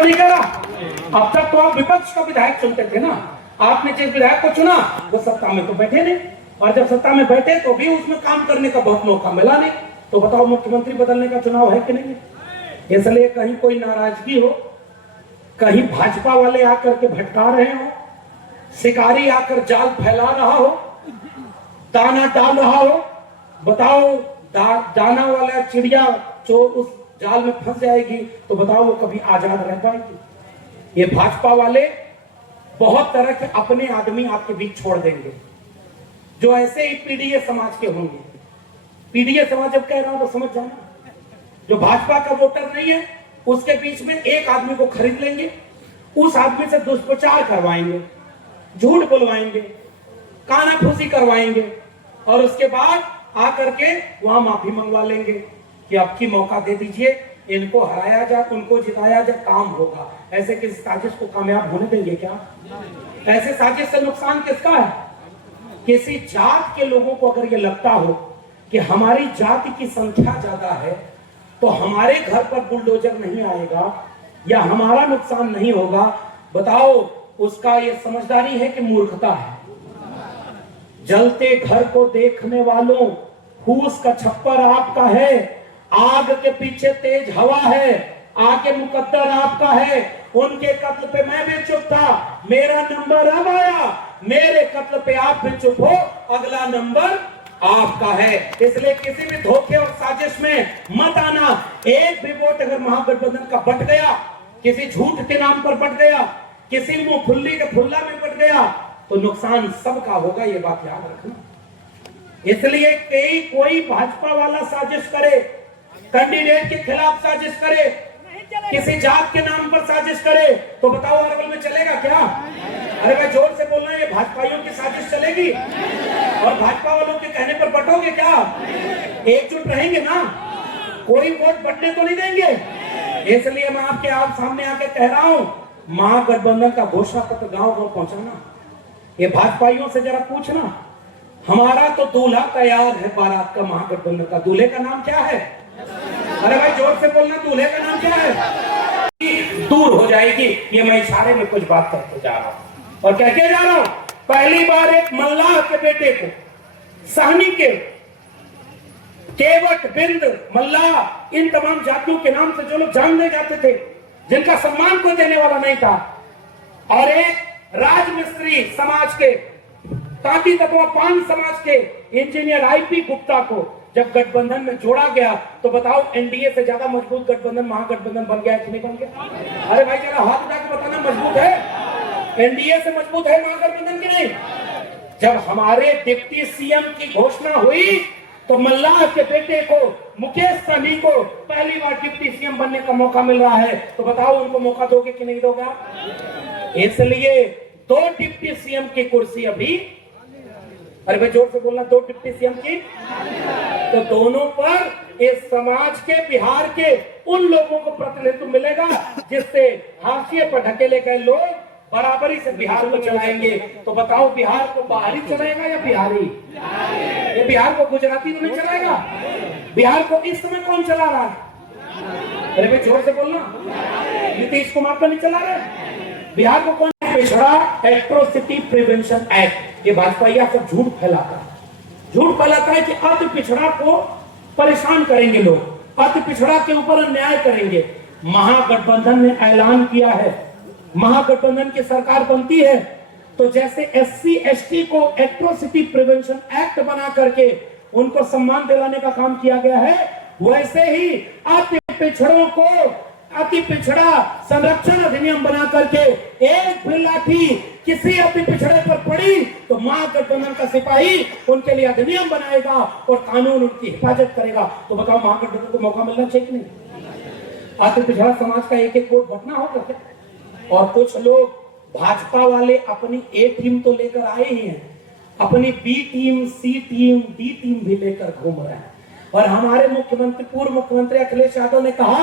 तो नहीं कह रहा। अब तक तो आप विपक्ष का विधायक चुनते थे ना, आपने जिस विधायक को चुना वो सत्ता में तो बैठे नहीं, और जब सत्ता में बैठे तो भी उसमें काम करने का बहुत मौका मिला नहीं। तो बताओ मुख्यमंत्री बदलने का चुनाव है कि नहीं? इसलिए कहीं कोई नाराजगी हो, कहीं भाजपा वाले आकर के भटका रहे हो, शिकारी आकर जाल फैला रहा हो, दाना डाल रहा हो, बताओ दाना वाला चिड़िया जो उस जाल में फंस जाएगी तो बताओ वो कभी आजाद रह पाएगी? ये भाजपा वाले बहुत तरह के अपने आदमी आपके बीच छोड़ देंगे जो ऐसे ही पीडीए समाज के होंगे। पीडीए समाज जब कह रहा हूं तो समझ जाना, जो भाजपा का वोटर नहीं है उसके बीच में एक आदमी को खरीद लेंगे, उस आदमी से दुष्प्रचार करवाएंगे, झूठ बुलवाएंगे, कानाफूसी करवाएंगे, और उसके बाद आकर के वहां माफी मंगवा लेंगे कि अब की मौका दे दीजिए, इनको हराया जाए, उनको जिताया जाए, काम होगा। ऐसे किसी साजिश को कामयाब होने देंगे क्या? ऐसे साजिश से नुकसान किसका है? किसी जात के लोगों को अगर ये लगता हो कि हमारी जाति की संख्या ज्यादा है तो हमारे घर पर बुलडोजर नहीं आएगा या हमारा नुकसान नहीं होगा, बताओ उसका ये समझदारी है कि मूर्खता है? जलते घर को देखने वालों, फूस का छप्पर आपका है, आग के पीछे तेज हवा है, आगे मुकद्दर आपका है। उनके कत्ल पे मैं भी चुप था, मेरा नंबर अब आया, मेरे कत्ल पे आप भी चुप हो, अगला नंबर आपका है। इसलिए किसी भी धोखे और साजिश में मत आना। एक भी वोट अगर महागठबंधन का बट गया, किसी झूठ के नाम पर बट गया, किसी मुंह फुल्ली के फुल्ला में बट गया, तो नुकसान सबका होगा, ये बात याद रखना। इसलिए कोई भाजपा वाला साजिश करे, कैंडिडेट के खिलाफ साजिश करे, किसी जात के नाम पर साजिश करे, तो बताओ अरवल में चलेगा क्या? अरे भाई जोर से बोलना, ये भाजपाइयों की साजिश चलेगी? और भाजपा वालों के कहने पर बटोगे क्या? एकजुट रहेंगे ना? कोई वोट बटने तो नहीं देंगे। इसलिए मैं आपके आप सामने आके कह रहा हूं, महागठबंधन का घोषणा पत्र गांव गांव पहुंचाना। ये भाजपाइयों से जरा पूछना, हमारा तो दूल्हा तैयार है बारात का, महागठबंधन का दूल्हे का नाम क्या है? अरे भाई जोर से बोलना, दूल्हे का नाम क्या है? दूर हो जाएगी। ये मैं इशारे में कुछ बात करते जा रहा हूं और कह के जा रहा हूं, पहली बार एक मल्लाह के बेटे को, साहनी के, केवट, बिंद, मल्लाह, इन तमाम जातियों के नाम से जो लोग जानने जाते थे, जिनका सम्मान कोई देने वाला नहीं था, और एक राजमिस्त्री समाज के, तांती तत्वा पान समाज के इंजीनियर आईपी गुप्ता को जब गठबंधन में जोड़ा गया, तो बताओ एनडीए से ज्यादा मजबूत गठबंधन महागठबंधन बन गया कि नहीं बन गया? अरे भाई जरा हाथ उठा के बताना, मजबूत है? एनडीए से मजबूत है महागठबंधन की नहीं? जब हमारे डिप्टी सीएम की घोषणा हुई तो मल्लाह के बेटे को, मुकेश सहनी को पहली बार डिप्टी सीएम बनने का मौका मिल रहा है, तो बताओ उनको मौका दोगे कि नहीं दोगे? इसलिए 2 डिप्टी सीएम की कुर्सी अभी, अरे भाई जोर से बोलना, 2 डिप्टी सीएम की, तो दोनों पर इस समाज के, बिहार के उन लोगों को प्रतिनिधित्व मिलेगा जिससे हाशिए पर ढकेले गए लोग बराबरी से बिहार को चलाएंगे। तो बताओ बिहार को बाहरी चलाएगा या बिहारी? ये बिहार को गुजराती तो नहीं चलाएगा? बिहार को इस समय कौन चला रहा है? अरे भाई जोर से बोलना, नीतीश कुमार तो नहीं चला रहा है। बिहार को कौन? पिछड़ा एट्रोसिटी प्रिवेंशन एक्ट। ये भाजपा सब झूठ फैलाता है, झूठ फैलाता है कि अति पिछड़ा को परेशान करेंगे लोग, अति पिछड़ा के ऊपर अन्याय करेंगे। महागठबंधन ने ऐलान किया है, महागठबंधन की सरकार बनती है तो जैसे एससी एसटी को एट्रोसिटी प्रिवेंशन एक्ट बना करके उनको सम्मान दिलाने का काम किया गया है, वैसे ही अति पिछड़ों को अति पिछड़ा संरक्षण अधिनियम बना करके एक भी लाठी किसी अति पिछड़े पर पड़ी तो महागठबंधन का सिपाही उनके लिए अधिनियम बनाएगा और कानून उनकी हिफाजत करेगा। तो बताओ महागठबंधन को मौका मिलना चाहिए कि नहीं? अति पिछड़ा समाज का एक एक वोट बटना होगा क्या? और कुछ लोग भाजपा वाले अपनी ए टीम तो लेकर आए ही हैं, अपनी बी टीम, सी टीम, डी टीम भी लेकर घूम रहे हैं। और हमारे मुख्यमंत्री, पूर्व मुख्यमंत्री अखिलेश यादव ने कहा